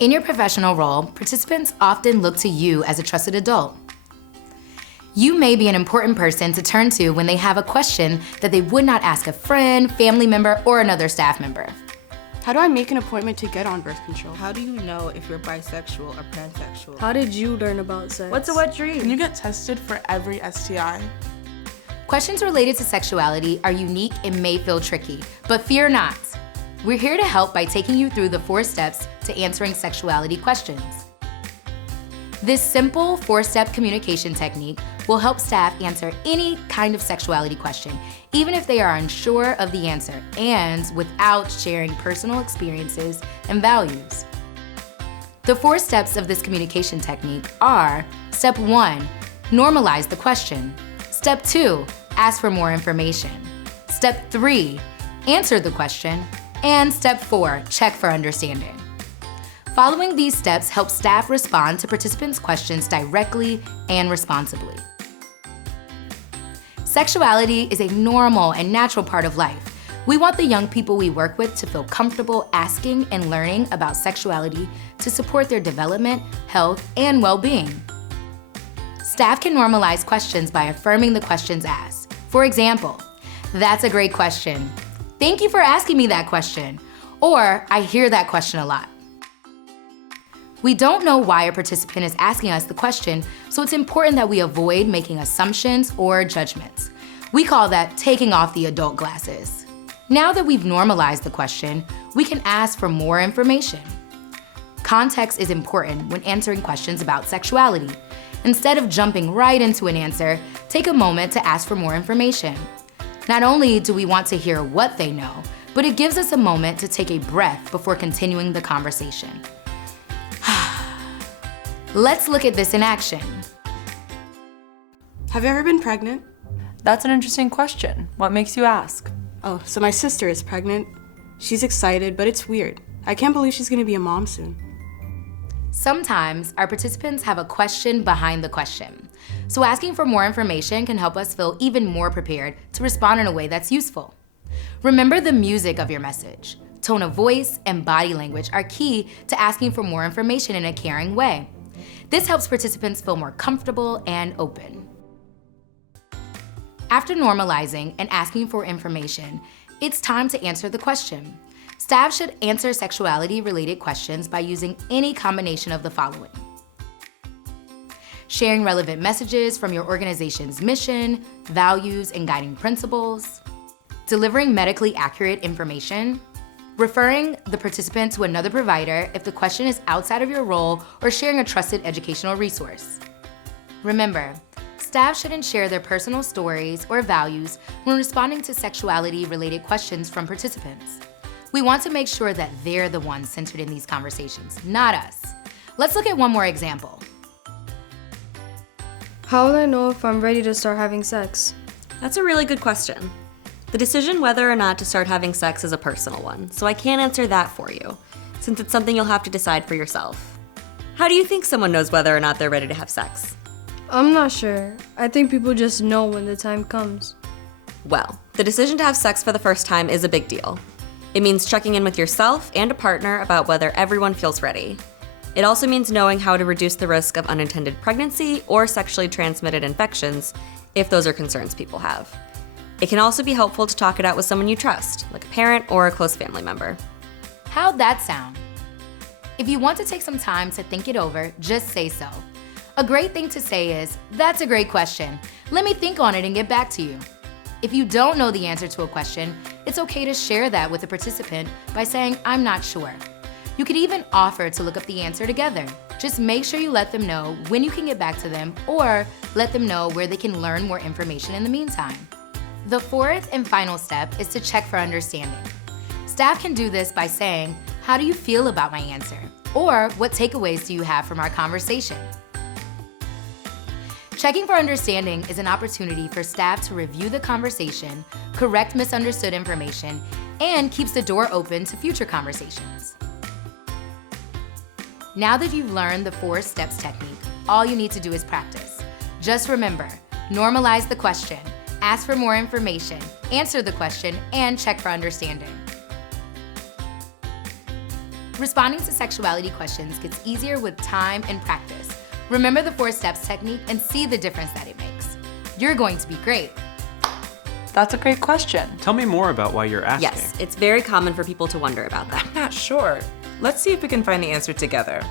In your professional role, participants often look to you as a trusted adult. You may be an important person to turn to when they have a question that they would not ask a friend, family member, or another staff member. How do I make an appointment to get on birth control? How do you know if you're bisexual or pansexual? How did you learn about sex? What's a wet dream? Can you get tested for every STI? Questions related to sexuality are unique and may feel tricky, but fear not. We're here to help by taking you through the 4 steps to answering sexuality questions. This simple 4-step communication technique will help staff answer any kind of sexuality question, even if they are unsure of the answer and without sharing personal experiences and values. The 4 steps of this communication technique are: Step 1, normalize the question. Step 2, ask for more information. Step 3, answer the question. And Step 4, check for understanding. Following these steps helps staff respond to participants' questions directly and responsibly. Sexuality is a normal and natural part of life. We want the young people we work with to feel comfortable asking and learning about sexuality to support their development, health, and well-being. Staff can normalize questions by affirming the questions asked. For example, "That's a great question. Thank you for asking me that question." Or, "I hear that question a lot." We don't know why a participant is asking us the question, so it's important that we avoid making assumptions or judgments. We call that taking off the adult glasses. Now that we've normalized the question, we can ask for more information. Context is important when answering questions about sexuality. Instead of jumping right into an answer, take a moment to ask for more information. Not only do we want to hear what they know, but it gives us a moment to take a breath before continuing the conversation. Let's look at this in action. Have you ever been pregnant? That's an interesting question. What makes you ask? Oh, so my sister is pregnant. She's excited, but it's weird. I can't believe she's gonna be a mom soon. Sometimes our participants have a question behind the question. So asking for more information can help us feel even more prepared to respond in a way that's useful. Remember the music of your message. Tone of voice and body language are key to asking for more information in a caring way. This helps participants feel more comfortable and open. After normalizing and asking for information, it's time to answer the question. Staff should answer sexuality-related questions by using any combination of the following: sharing relevant messages from your organization's mission, values, and guiding principles, delivering medically accurate information, referring the participant to another provider if the question is outside of your role, or sharing a trusted educational resource. Remember, staff shouldn't share their personal stories or values when responding to sexuality-related questions from participants. We want to make sure that they're the ones centered in these conversations, not us. Let's look at one more example. How will I know if I'm ready to start having sex? That's a really good question. The decision whether or not to start having sex is a personal one, so I can't answer that for you, since it's something you'll have to decide for yourself. How do you think someone knows whether or not they're ready to have sex? I'm not sure. I think people just know when the time comes. Well, the decision to have sex for the first time is a big deal. It means checking in with yourself and a partner about whether everyone feels ready. It also means knowing how to reduce the risk of unintended pregnancy or sexually transmitted infections, if those are concerns people have. It can also be helpful to talk it out with someone you trust, like a parent or a close family member. How'd that sound? If you want to take some time to think it over, just say so. A great thing to say is, "That's a great question. Let me think on it and get back to you." If you don't know the answer to a question, it's okay to share that with a participant by saying, "I'm not sure." You could even offer to look up the answer together. Just make sure you let them know when you can get back to them, or let them know where they can learn more information in the meantime. The 4th and final step is to check for understanding. Staff can do this by saying, "How do you feel about my answer?" Or, "What takeaways do you have from our conversation?" Checking for understanding is an opportunity for staff to review the conversation, correct misunderstood information, and keeps the door open to future conversations. Now that you've learned the 4 steps technique, all you need to do is practice. Just remember, normalize the question, ask for more information, answer the question, and check for understanding. Responding to sexuality questions gets easier with time and practice. Remember the 4 steps technique and see the difference that it makes. You're going to be great. That's a great question. Tell me more about why you're asking. Yes, it's very common for people to wonder about that. Not sure. Let's see if we can find the answer together.